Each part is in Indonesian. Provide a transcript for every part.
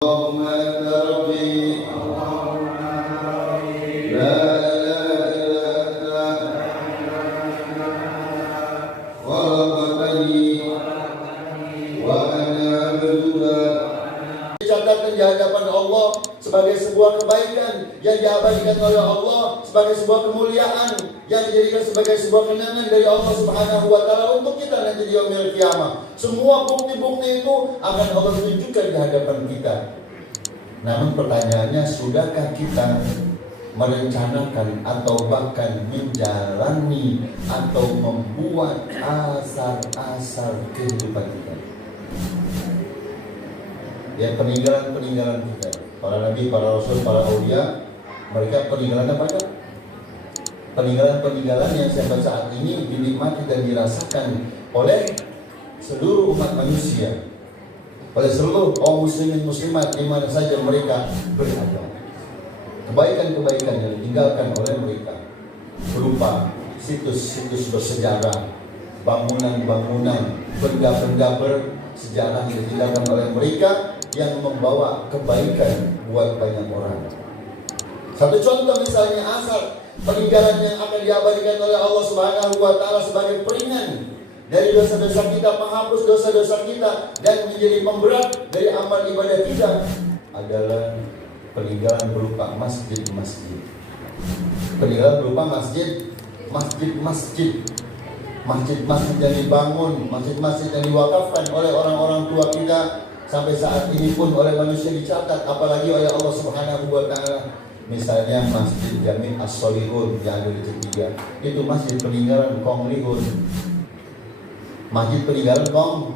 اللهم أنت ربي لا إله إلا أنت خلقتني وأنا عبدك. Dicatatkan di hadapan Allah sebagai sebuah kebaikan yang diabadikan oleh Allah, sebagai sebuah kemuliaan yang dijadikan sebagai sebuah kenangan dari Allah Subhanahu wa taala untuk kita nanti di yaumil qiyamah. Semua bukti-bukti itu akan Allah tunjukkan di hadapan kita. Namun pertanyaannya, sudahkah kita merencanakan atau bahkan menjalani atau membuat asar-asar kehidupan kita? Ya, peninggalan-peninggalan kita, para nabi, para rasul, para aulia, mereka peninggalan apa ya? Peninggalan-peninggalan yang sampai saat ini dinikmati dan dirasakan oleh seluruh umat manusia, oleh seluruh kaum muslimin muslimat di mana saja mereka berada. Kebaikan-kebaikan yang ditinggalkan oleh mereka berupa situs-situs bersejarah, bangunan-bangunan, benda-benda bersejarah yang ditinggalkan oleh mereka yang membawa kebaikan buat banyak orang. Satu contoh misalnya asar, peninggalan yang akan diabadikan oleh Allah Subhanahu wa taala sebagai peringan dari dosa-dosa kita, penghapus dosa-dosa kita dan menjadi pemberat dari amal ibadah kita adalah peninggalan berupa masjid-masjid. Peninggalan berupa masjid-masjid yang dibangun, masjid-masjid yang diwakafkan oleh orang-orang tua kita sampai saat ini pun oleh manusia dicatat, apalagi oleh Allah Subhanahu wa taala. Misalnya Masjid Jami' As-Solihun yang ada di Ketiga, itu masjid peninggalan kaum Lihun. Masjid peninggalan kaum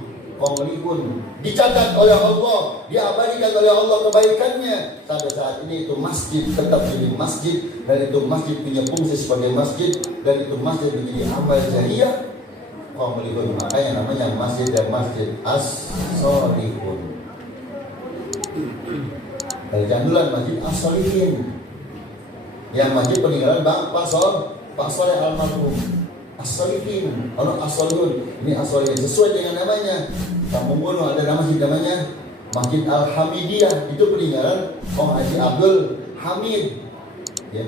Lihun dicatat oleh Allah, diabadikan oleh Allah kebaikannya. Sampai saat ini itu masjid tetap jadi masjid, dan itu masjid punya fungsi sebagai masjid, dan itu masjid menjadi amal jariah kaum Lihun. Makanya namanya masjid dan Masjid As-Solihun. Dari jandulan Masjid As-Solihin, yang masjid peninggalan Pak Soleh almarhum. As-Solihin, As-Solihun. Ini As-Solihin sesuai dengan namanya. Kampung Bono ada masjid namanya Masjid Al-Hamidiyah, itu peninggalan Kong Haji Abdul Hamid. Ya,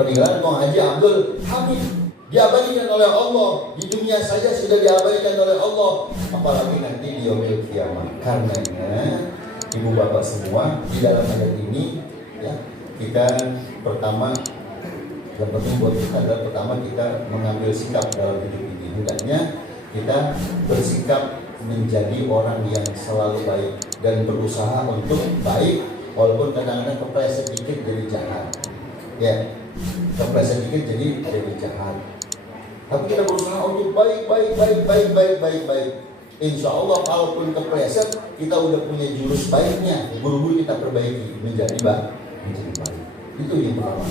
peninggalan Kong Haji Abdul Hamid diabadikan oleh Allah, di dunia saja sudah diabadikan oleh Allah, apalagi nanti di yaumil qiyamah. Karenanya ibu bapak semua, di dalam ayat ini ya, kita pertama yang penting buat kita adalah pertama kita mengambil sikap dalam hidup ini. Hendaknya kita bersikap menjadi orang yang selalu baik dan berusaha untuk baik, walaupun kadang-kadang kepleset dikit jadi jahat. Ya, kepleset dikit jadi jahat. Tapi kita berusaha untuk baik. Insya Allah kalaupun kepleset, kita udah punya jurus baiknya, buru-buru kita perbaiki menjadi baik. Itu yang pertama.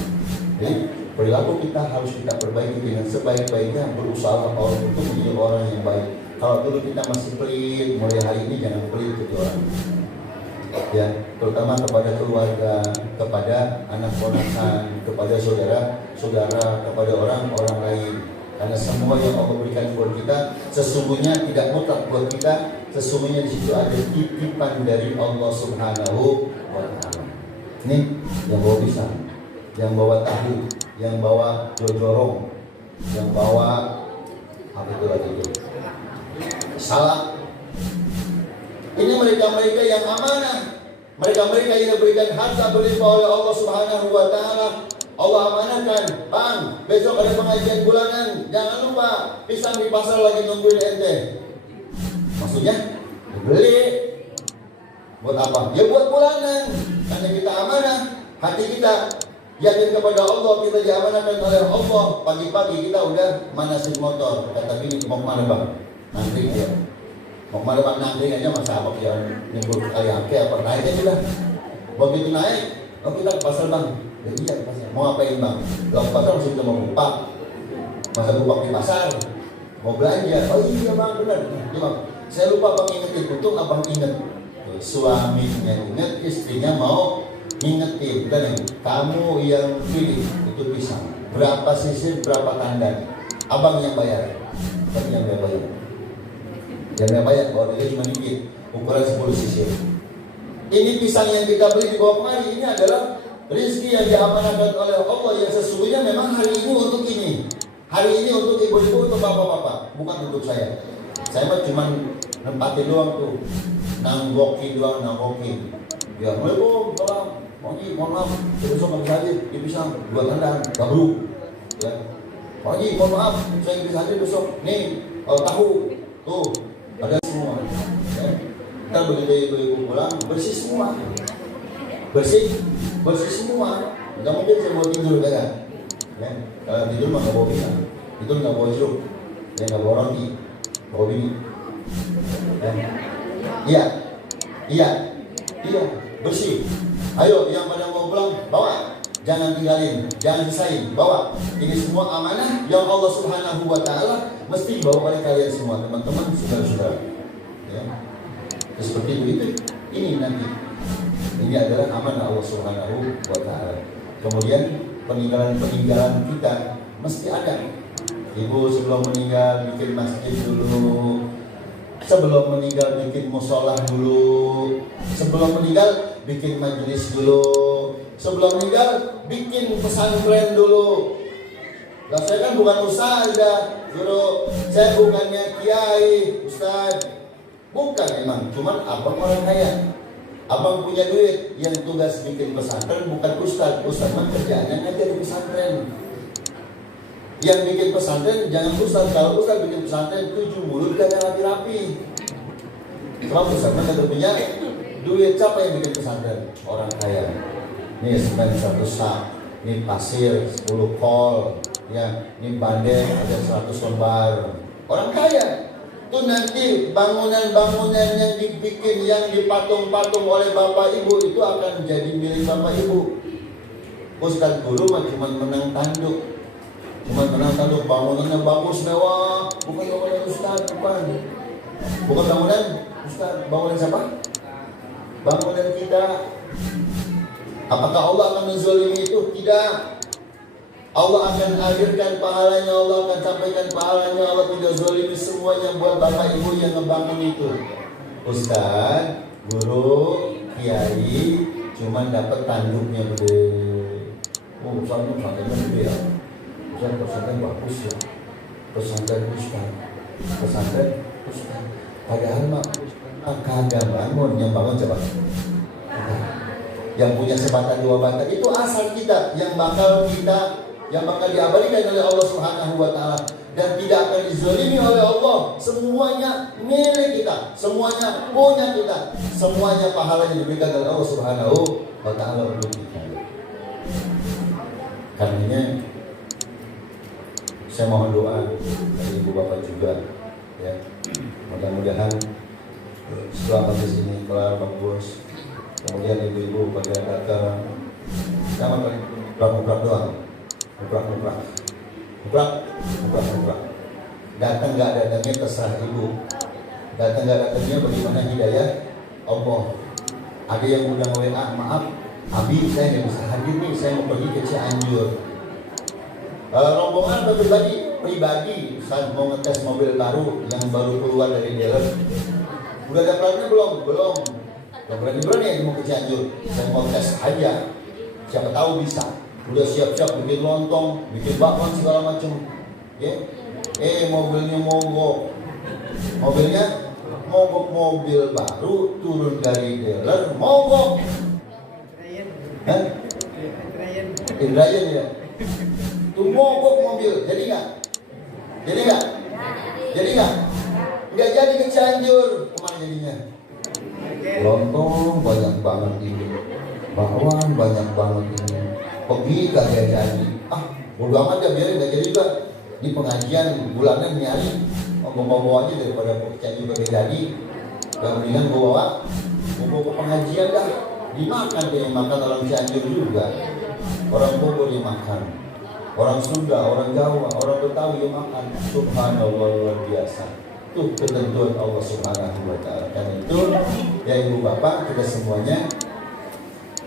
Jadi perilaku kita harus kita perbaiki dengan sebaik-baiknya, berusaha untuk menjadi orang yang baik. Kalau dulu kita masih pelit, mulai hari ini jangan pelit jadi orang. Ya, terutama kepada keluarga, kepada anak ponakan, kepada saudara-saudara, kepada orang-orang lain. Karena semua yang Allah berikan buat kita sesungguhnya tidak mutlak buat kita, sesungguhnya di situ ada titipan dari Allah Subhanahu wa taala. Ini yang bawa pisang, yang bawa tahu, yang bawa jojorong, yang bawa apa itu lagi itu? Salak. Ini mereka-mereka yang amanah, mereka-mereka yang diberikan harta berlimpah oleh Allah Subhanahu wa taala. Allah amanahkan, Bang, besok ada pengajian bulanan, jangan lupa pisang di pasar lagi nungguin ente. Maksudnya beli buat apa? Ya buat bulanan. Karena kita amanah, hati kita yakin kepada Allah, kita diamanahkan oleh Allah. Pagi-pagi kita udah manasin motor, kata bini, mau kemana Bang? Nangkring ya. Mau kemana Bang? Nangkring aja, masa apa ya? Nyebut kali ake apa naik aja lah. Begitu naik, oh kita ke pasar Bang. Ya iya ke pasar. Mau ngapain Bang? Kalau pasar masih kita mau bupak. Masa bupak di pasar? Mau belanja? Oh iya Bang, benar. Ya Bang, saya lupa Bang ingetin. Untung Abang inget. Suaminya inget, istrinya mau ingetin. Dan kamu yang pilih itu pisang. Berapa sisir, berapa tandan? Abang yang bayar. Abang yang bayar. Yang bayar, kalau dia cuma dikit. Ukuran 10 sisir. Ini pisang yang kita beli di bawah kemari, ini adalah rezeki yang diamanahkan oleh Allah yang sesungguhnya memang hari ini untuk ini. Hari ini untuk ibu-ibu, untuk bapak-bapak, bukan untuk saya. Saya mah cuma nempatin doang tuh, nanggoki doang, nanggoki. Ya, belum, kalau mohon maaf, besok nggak bisa hadir, di pisang, 2 tandang, gabruk. Ya, mohon maaf, saya bisa hadir besok. Nih, tahu, tuh, ada semua. Ya. Ntar begitu ibu-ibu pulang, bersih semua. Bersih semua. Nggak mungkin saya mau tidur kan? Ya, kalau tidur mah nggak bawa pisang, tidur nggak bawa jeruk, ya nggak bawa roti, bawa bini. Ya. Iya, bersih. Ayo yang pada mau pulang, bawa. Jangan tinggalin, jangan sisain, bawa. Ini semua amanah yang Allah Subhanahu wa Ta'ala mesti dibawa oleh kalian semua, teman-teman, saudara-saudara. Ya. Seperti itu. Ini nanti. Ini adalah amanah Allah Subhanahu wa Ta'ala. Kemudian peninggalan kita mesti ada. Ibu sebelum meninggal bikin masjid dulu. Sebelum meninggal bikin musola dulu. Sebelum meninggal bikin majelis dulu. Sebelum meninggal bikin pesantren dulu. Nah, saya kan bukan ustaz, guru. Saya bukannya kiai, ustaz. Bukan memang, cuman abang orang kaya. Abang punya duit, yang tugas bikin pesantren bukan ustaz. Ustaz mah kerjaannya ngajar di pesantren. Yang bikin pesantren jangan ustaz. Kalau ustaz bikin pesantren 7 mulut gak ada rapi-rapi. Sebab ustaz mah gak punya duit. Siapa yang bikin pesantren? Orang kaya. Nih semen 100 sak, nih pasir 10 kol, ya, nih bandeng ada 100 lembar. Orang kaya. Itu nanti bangunan-bangunan yang dibikin, yang dipatung-patung oleh bapak ibu itu akan jadi milik bapak ibu. Ustaz guru mah cuma menang tanduk, bangunannya bagus mewah, bukan bangunan ustaz, bukan bangunan ustaz, bangunan siapa? Bangunan kita. Apakah Allah akan menzalimi itu? Tidak. Allah akan hadirkan pahalanya, Allah akan sampaikan pahalanya. Allah tidak zalimi semuanya buat bapak ibu yang ngebangun itu. Ustaz, guru, kiai cuma dapat tanduknya gede. Oh, misalnya pesantrennya gede ya. Misalnya pesantren bagus ya. Pesantren ustaz. Padahal mah kagak bangun, yang bangun siapa? Yang punya kesempatan 2 bantal itu asal kita, yang bakal diabadikan oleh Allah Subhanahu wa Ta'ala dan tidak akan dizalimi oleh Allah. Semuanya milik kita, semuanya punya kita, semuanya pahalanya diberikan oleh Allah Subhanahu wa Ta'ala untuk kita. Karenanya saya mohon doa dari ibu bapak juga, ya, mudah-mudahan setelah majelis ini kelar bagus. Kemudian ibu-ibu pada datang, sama kali muprak doang, muprak. Datang nggak datangnya terserah ibu. Datang nggak datangnya bagaimana hidayah Allah. Ada yang udah WA, maaf, Abi saya nggak bisa hadir nih, saya mau pergi ke Cianjur. Rombongan pribadi, saat mau ngetes mobil baru yang baru keluar dari dealer. Udah ada plannya belum? Yang berani mau ke Cianjur, saya mau tes aja, siapa tahu bisa. Udah siap-siap bikin lontong, bikin bakwan segala macam. Ya, mobilnya mogok, mobil baru turun dari dealer mogok. Indrayan ya, tuh mogok mobil, jadi nggak? Nggak jadi ke Cianjur, kemana jadinya? Lontong banyak banget ini, bakwan banyak banget ini, pergi gak jadi. Bodo amat ya, biarin gak jadi juga. Ini pengajian bulanan nyari, ngomong aja daripada Cianjur gak jadi. Yang mendingan gue bawa ke pengajian dah. Dimakan deh, makan orang Cianjur juga. Orang Bogor yang makan, orang Sunda, orang Jawa, orang Betawi yang makan. Subhanallah, luar biasa. Itu ketentuan Allah Subhanahu wa Ta'ala. Karena itu ya ibu bapak, kita semuanya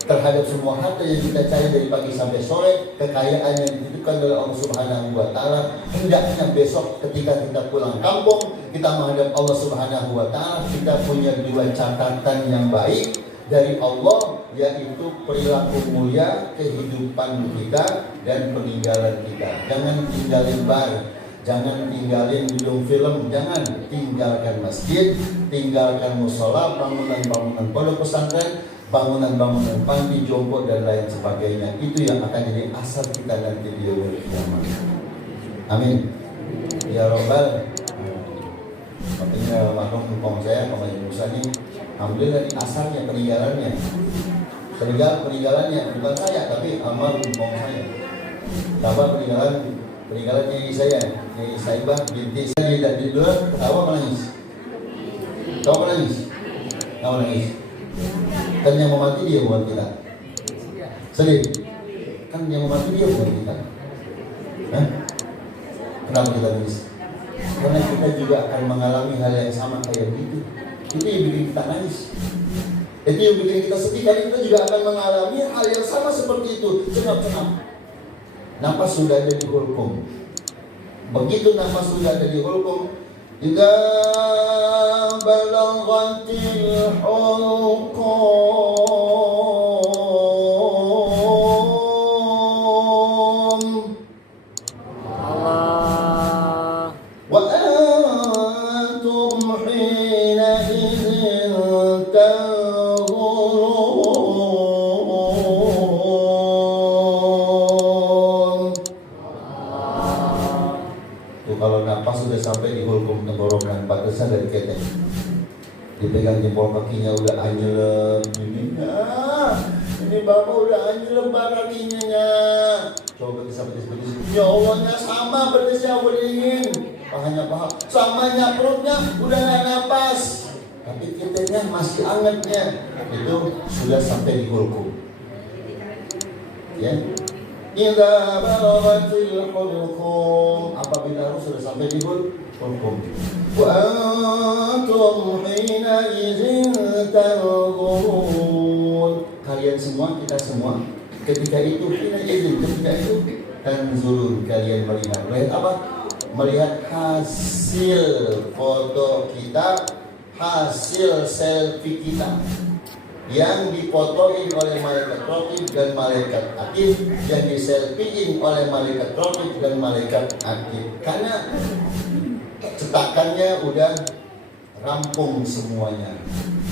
terhadap semua harta yang kita cari dari pagi sampai sore, kekayaan yang dititipkan oleh Allah Subhanahu wa Ta'ala, hendaknya besok ketika kita pulang kampung, kita menghadap Allah Subhanahu wa Ta'ala, kita punya 2 catatan yang baik. dari Allah, yaitu perilaku mulia, kehidupan kita, dan peninggalan kita. Jangan tinggalin bar, jangan tinggalin gedung film, jangan tinggalkan masjid, tinggalkan musola, bangunan-bangunan pondok pesantren, bangunan-bangunan panti jompo dan lain sebagainya. Itu yang akan jadi asal kita nanti di yaumul kiamat. Amin. Ya Rabbal. Makanya mahrum hukum saya, Muhammad Musa ini, alhamdulillah ini asalnya peninggalannya. Peninggalannya bukan saya, tapi amal hukum saya. Tambah peninggalannya saya, Nyai Saibah binti saya tidak di luar, ketawa menangis. Kau menangis? Kau menangis? Kan yang mau mati dia bukan kita. Sedih? Kan yang mau mati dia bukan kita. Hah? Kenapa kita nangis? Karena kita juga akan mengalami hal yang sama kayak gitu. Itu yang bikin kita nangis. Itu yang bikin kita sedih, karena kita juga akan mengalami hal yang sama seperti itu. Cenap-cenap. Nafas sudah ada di hulkum. Begitu nafas sudah ada di hulkum, idza balaghatil hulqum wa antum hina idzin tanzurun. Kalau nafas sudah sampai di hulkum tenggorokan, pantesan dari ketek, dipegang jempol kakinya udah anjelem ini. Ini bapak udah anjelem kakinya. Coba disabet-sabet, ya Allahnya sama pedesnya udah dingin, pahanya paham, samanya perutnya udah gak napas, tapi keteknya masih angetnya. Itu sudah sampai di hulkum. Ya. Idza balaghatil hulqum, apabila sudah sampai di hulqum. Wa antum hina idzin tanzurun. Kalian semua, kita semua, ketika itu hina idzin, ketika itu tanzurun, kalian melihat. Melihat apa? Melihat hasil foto kita, hasil selfie kita yang difotoin oleh malaikat raqib dan malaikat atid, yang diselfiein oleh malaikat raqib dan malaikat atid. Karena cetakannya udah rampung semuanya.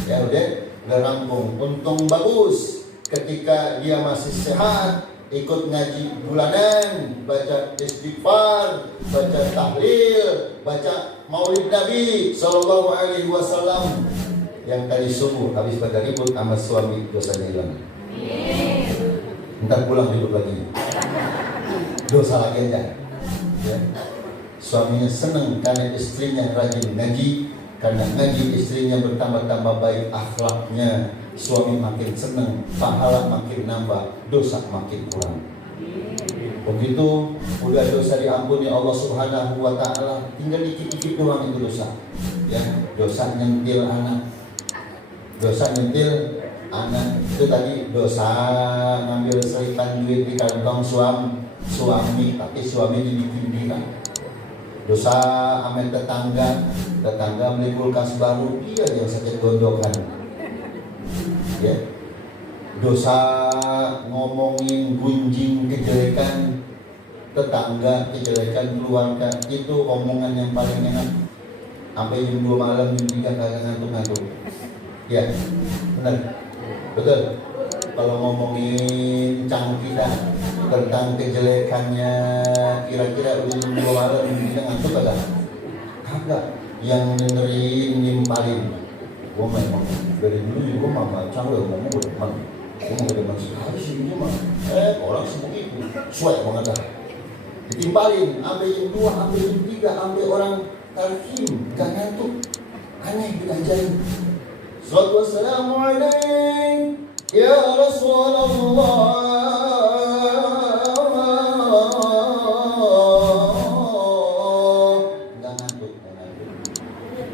Ya udah rampung. Untung bagus ketika dia masih sehat, ikut ngaji bulanan, baca istighfar, baca tahlil, baca maulid Nabi sallallahu alaihi wasallam. Yang tadi subuh habis pada ribut sama suami, dosanya hilang. Ntar pulang ribut lagi, dosa lagi aja. Ya. Suaminya senang karena istrinya rajin ngaji, karena ngaji istrinya bertambah-tambah baik akhlaknya. Suami makin senang, pahala makin nambah, dosa makin kurang. Begitu udah dosa diampuni Allah Subhanahu wa Ta'ala, tinggal dikit-dikit doang itu dosa. Ya, dosa nyentil anak. Dosa nyentil anak itu tadi, dosa ngambil selipan duit di kantong suami tapi suami dibikin dira. Dosa amen tetangga beli kulkas baru, dia yang sakit gondokan. Ya. Dosa ngomongin gunjing kejelekan tetangga, kejelekan keluarga, itu omongan yang paling enak. Sampai jam 2 malam, jam 3 kagak ngantuk-ngantuk. Ya, benar, betul. Kalau ngomongin cang kita tentang kejelekannya, kira-kira udah jam 2 malam kita ngantuk kagak? Kagak. Yang dengerin nimpalin. Gue memang dari dulu juga mama cang lo ngomong gue depan. Gue mau depan sekali sih ini mah. Orang semua itu suai banget dah. Ditimpalin, sampai jam 2, sampai jam 3, sampai orang tarhim, gak ngantuk. Aneh diajarin. Salatu wassalamu alaik ya Rasulullah. Gak ngantuk.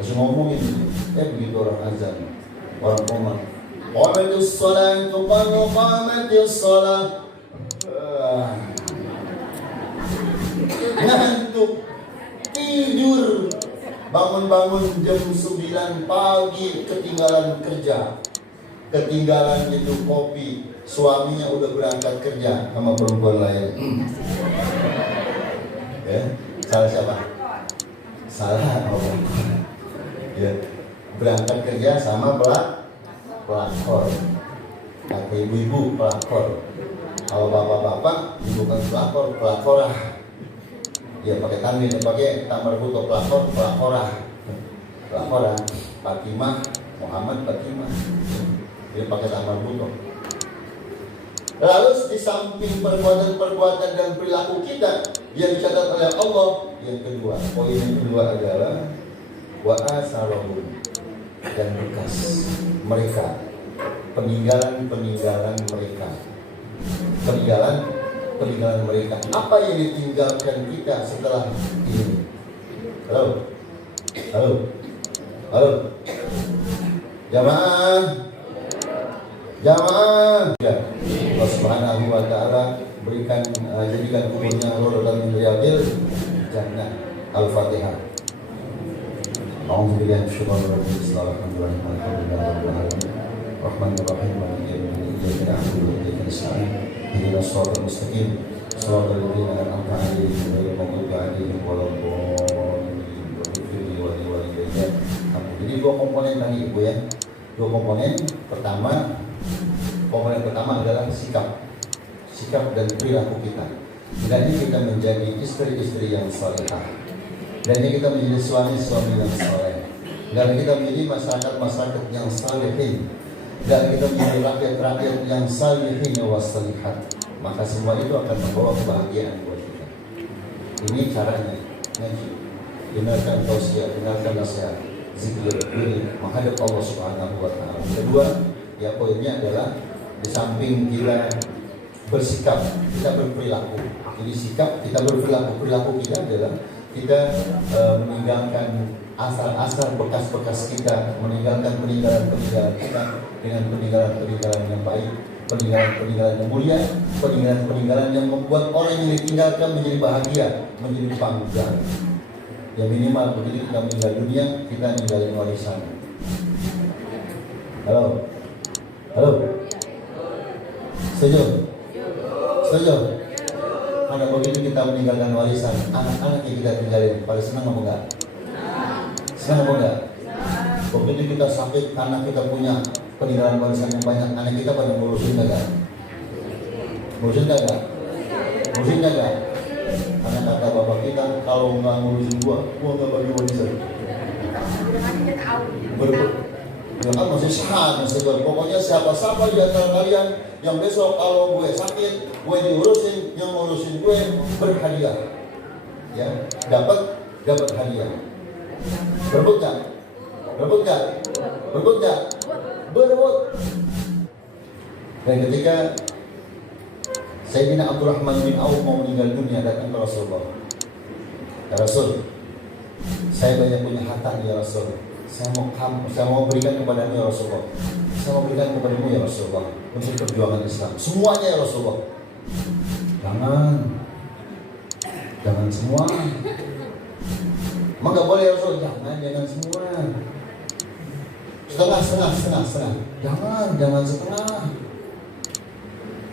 Masih ngomongin, begitu orang azan, orang komat. Qamatis salat, qamatis salat. Ngantuk, tidur. Bangun-bangun jam 9 pagi, ketinggalan kerja. ketinggalan minum kopi, suaminya udah berangkat kerja sama perempuan lain. Ya, salah siapa? Salah orang. Ya, berangkat kerja sama pelakor. Kata ibu-ibu pelakor. Kalau bapak-bapak bukan pelakor, pelakorah. Ya pakai tanwin, pakai tamar buto pelakor, pelakorah. Pelakorah, Fatimah, Muhammad Fatimah. Dia pakai tamar buto. Lalu di samping perbuatan-perbuatan dan perilaku kita yang dicatat oleh Allah, yang kedua, poin yang kedua adalah wa asarahum, dan bekas mereka, peninggalan mereka, peninggalan mereka. Apa yang ditinggalkan kita setelah ini? Halo, jamaah. Ya, Allah Subhanahu wa Ta'ala berikan, jadikan kuburnya rodotan min riyadil jannah. Al-Fatihah. A'udzubillahi minasyaitonir rajim. Bismillahirrahmanirrahim. Rahmanir-Rahim. Maliki yaumiddin. Iyyaka na'budu wa iyyaka nasta'in. Ihdinas siratal mustaqim. Shiratal ladzina an'amta 'alaihim ghairil maghdubi 'alaihim waladdallin. Jadi dua komponen tadi Ibu ya. Dua komponen. Komponen pertama adalah sikap dan perilaku kita. Hendaknya kita menjadi istri-istri yang salihah. Hendaknya kita menjadi suami-suami yang saleh. Dan kita menjadi masyarakat yang salihin. Dan kita menjadi rakyat-rakyat yang salihin wa salihat. Maka semua itu akan membawa kebahagiaan buat kita. Ini caranya. Ngaji, dengarkan tausiah, dengarkan nasihat, zikir, menghadap Allah Subhanahu wa Ta'ala. Kedua, ya poinnya adalah di samping kita bersikap, kita berperilaku. Jadi sikap, kita berperilaku. Perilaku kita adalah kita meninggalkan asar-asar bekas-bekas kita, meninggalkan peninggalan-peninggalan kita dengan peninggalan-peninggalan yang baik, peninggalan-peninggalan yang mulia, peninggalan-peninggalan yang membuat orang yang ditinggalkan menjadi bahagia, menjadi bangga. Ya minimal begitu kita meninggal dunia, kita ninggalin warisan. Halo. Setuju? Karena begitu kita meninggalkan warisan, anak-anak yang kita tinggalin, pada senang apa enggak? Senang apa enggak? Begitu kita sakit karena kita punya peninggalan warisan yang banyak, anak kita pada ngurusin enggak? Ngurusin enggak? Karena kata bapak kita, kalau nggak ngurusin gua nggak bagi warisan. Ya kan masih sehat, pokoknya siapa-siapa di antara kalian yang besok kalau gue sakit, gue diurusin, yang ngurusin gue berhadiah, ya dapat hadiah. Berebut nggak? Dan ketika Sayyidina Abdurrahman bin Auf mau meninggal dunia, datang ke Rasulullah. Ya Rasul, saya banyak punya harta ya Rasul. Saya mau berikan kepadamu ya Rasulullah. Saya mau berikan kepadamu ya Rasulullah untuk perjuangan Islam. Semuanya ya Rasulullah. Jangan semua. Emang gak boleh ya Rasul? Jangan semua. Setengah. Jangan setengah.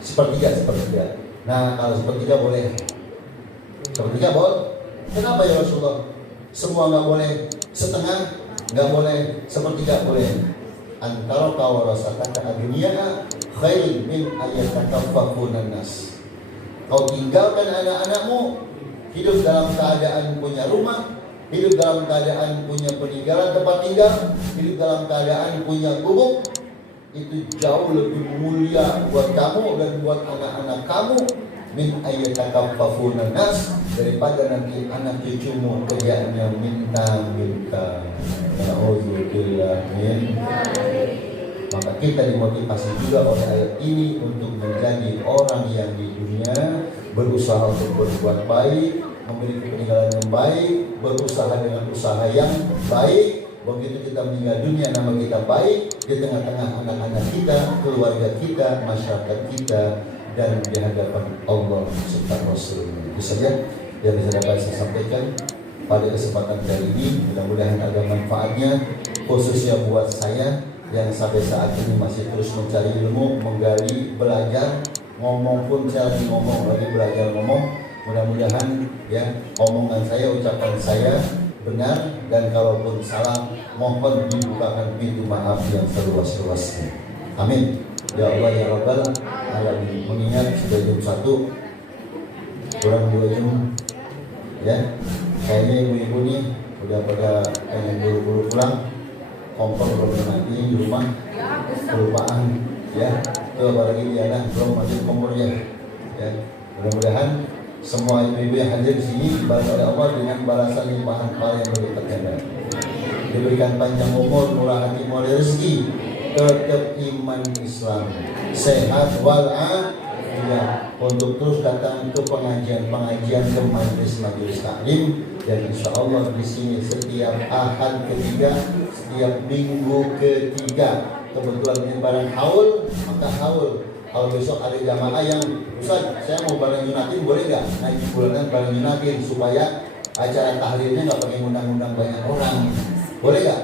Sepertiga. Nah kalau sepertiga boleh. Sepertiga boleh. Kenapa ya Rasulullah? Semua gak boleh. Setengah nggak boleh, sepertiga boleh. Antara kau rasakata dunia khairun min ayatakaffafunan nas. Kau tinggalkan anak-anakmu hidup dalam keadaan punya rumah, hidup dalam keadaan punya peninggalan tempat tinggal, hidup dalam keadaan punya gubuk. Itu jauh lebih mulia buat kamu dan buat anak-anak kamu min ayatakaffafunan nas, daripada nanti anak cucumu kerjaannya minta. Na'udzubillah min. Maka kita dimotivasi juga oleh ayat ini untuk menjadi orang yang di dunia berusaha untuk berbuat baik, memiliki peninggalan yang baik, berusaha dengan usaha yang baik. Begitu kita meninggal dunia, nama kita baik di tengah-tengah anak-anak kita, keluarga kita, masyarakat kita, dan di hadapan Allah serta Rasul. Itu saja yang bisa dapat saya sampaikan pada kesempatan kali ini. Mudah-mudahan ada manfaatnya, khususnya buat saya yang sampai saat ini masih terus mencari ilmu, menggali, belajar, ngomong pun saya lagi ngomong, lagi belajar ngomong. Mudah-mudahan ya omongan saya, ucapan saya benar, dan kalaupun salah mohon dibukakan pintu maaf yang seluas-luasnya. Amin. Ya Allah ya Rabbal Alamin. Mengingat sudah jam 1 kurang 2 jam ya, kayaknya ibu-ibu nih udah pada pengen buru-buru pulang, kompor belum mati di rumah, kelupaan ya, itu apalagi Diana belum mati kompornya ya. Mudah-mudahan semua ibu-ibu yang hadir di sini dibalas oleh Allah dengan balasan limpahan pahala yang berlipat ganda, diberikan panjang umur, murah hati, murah rezeki, tetap iman Islam, sehat walafiat, untuk terus datang ke pengajian ke majelis taklim, dan insya Allah di sini setiap ahad ketiga, setiap minggu ketiga. Kebetulan ini barang haul, maka haul besok ada jamaah yang Ustaz, saya mau bareng Yunatin, boleh nggak ngaji bulanan bareng Yunatin supaya acara tahlilnya nggak pakai undang-undang banyak orang, boleh nggak?